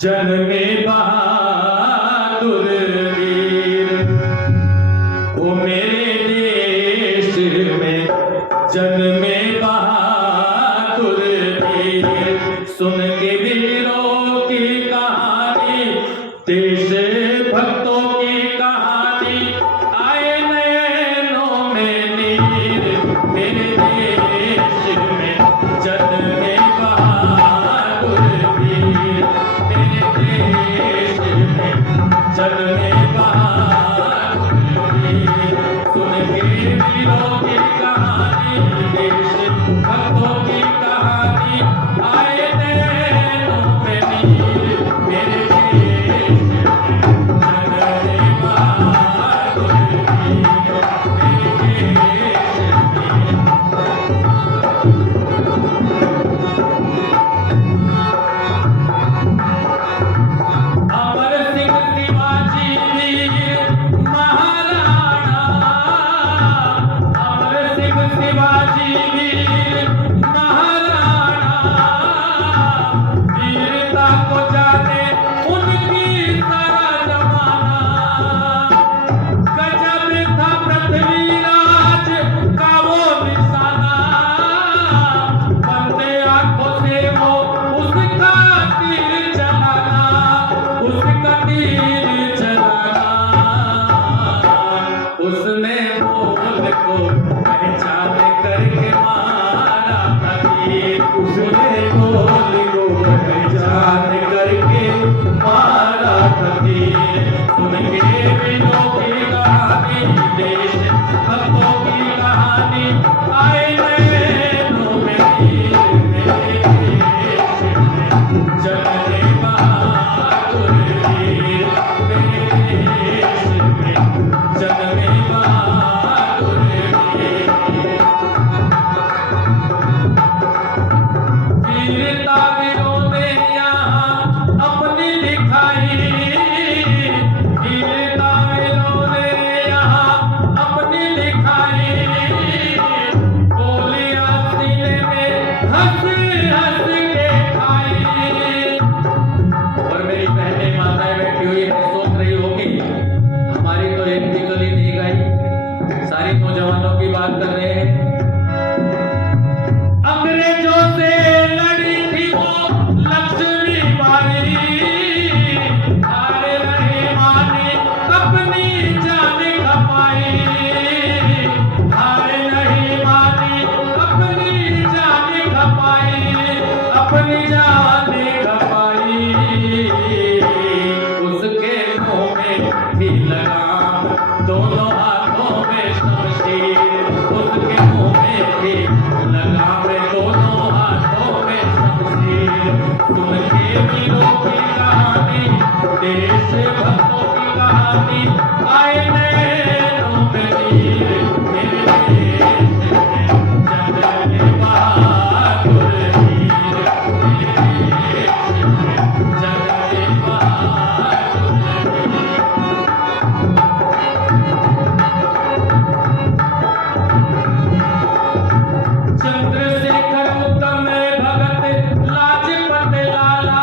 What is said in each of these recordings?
जन्मे बहादुर वीर, वो मेरे देश में जन्मे बहादुर वीर। सुन के वीरों की कहानी, देश भक्तों की कहानी, आए नैनों में नीर। मेरे देश में जन्मे बहादुर वीर, मेरे देश में जन्मे बहादुर वीर। सुन के वीरों की कहानी, देश भक्तों की कहानी, आए नैनों में नीर। मेरे देश में जन्मे बहादुर वीर, मेरे अमर सिंह शिवाजी वीर महाराणा, अमर सिंह शिवाजी वीर महाराणा। वीरता को जाने उनकी सारा जमाना, गजब था पृथ्वीराज का वो निशाना। बंदे आंखों से वो उसका तीर चलाना, उसका तीर चलाना। उसने बोल को पहचान करके मारा था तीर, उसने बोल को पहचान करके मारा था तीर। सुन के वीरों की कहानी, देश भक्तों की कहानी, आए नैनों में नीर। मेरे देश में जन्मे बहादुर वीर, मेरे देश में जन्मे बहादुर वीर। वीरता वीरों ने यहाँ अपनी दिखाई, वीरता वीरों ने यहाँ अपनी दिखाई। गोलियां सीने में हंस हंस के खाई। और मेरी बहनें माताएं बैठी हुई है, सोच रही होगी हमारी तो एक भी गली नहीं गई, सारी नौजवानों की बात कर रहे हैं। अंग्रेजों से लड़ी थी वो लक्ष्मी बाई, हार नहीं मानी अपनी जान खपाई, हार नहीं मानी अपनी जान खपाई, अपनी जान खपाई। उसके मुंह में भी लगाम, दोनों हाथों में शमशीर। उसके मुंह में भी लगाम, दोनों हाथों में शमशीर। सुन के वीरों की कहानी, देश भक्तों की कहानी, आए नैनों में नीर। मेरे देश में जन्मे बहादुर वीर, मेरे देश में जन्मे बहादुर वीर। चंद्रशेखर उत्तम भगत लाजपत लाला,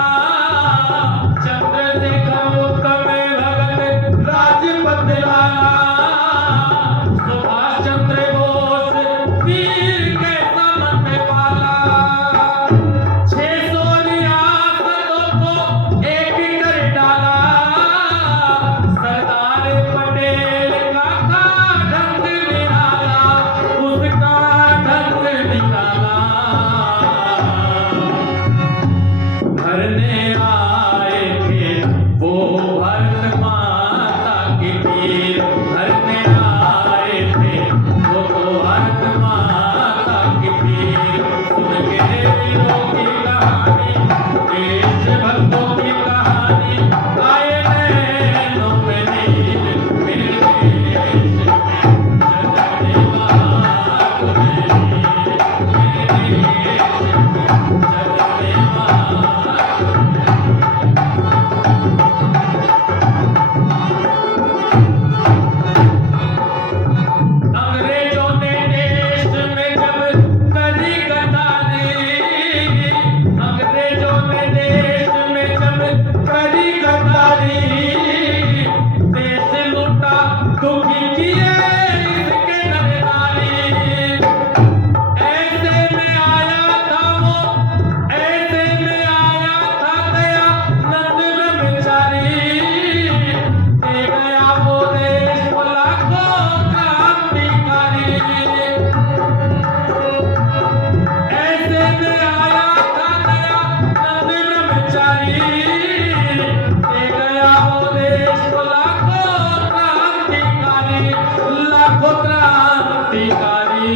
चंद्रशेखर उत्तम भगत लाजपत लाला। सुभाष चंद्र बोस वीर के समन वाला, 600 रियासतों को एक कर डाला। सरदार पटेल का था ढंग निराला, उसका ढंग निराला। भरने आए थे वो भारत माता की तीर, भरने आए थे वो तो भारत माता की तीर। सुन के वीरों की कहानी, देश भक्तों की कहानी, आए नैनों में नीर। मेरे देश में जन्मे बहादुर वीर, मेरे देश में जन्मे बहादुर अंग्रेजों ने देश में दे गया वो देश को लाखों क्रांतिकारी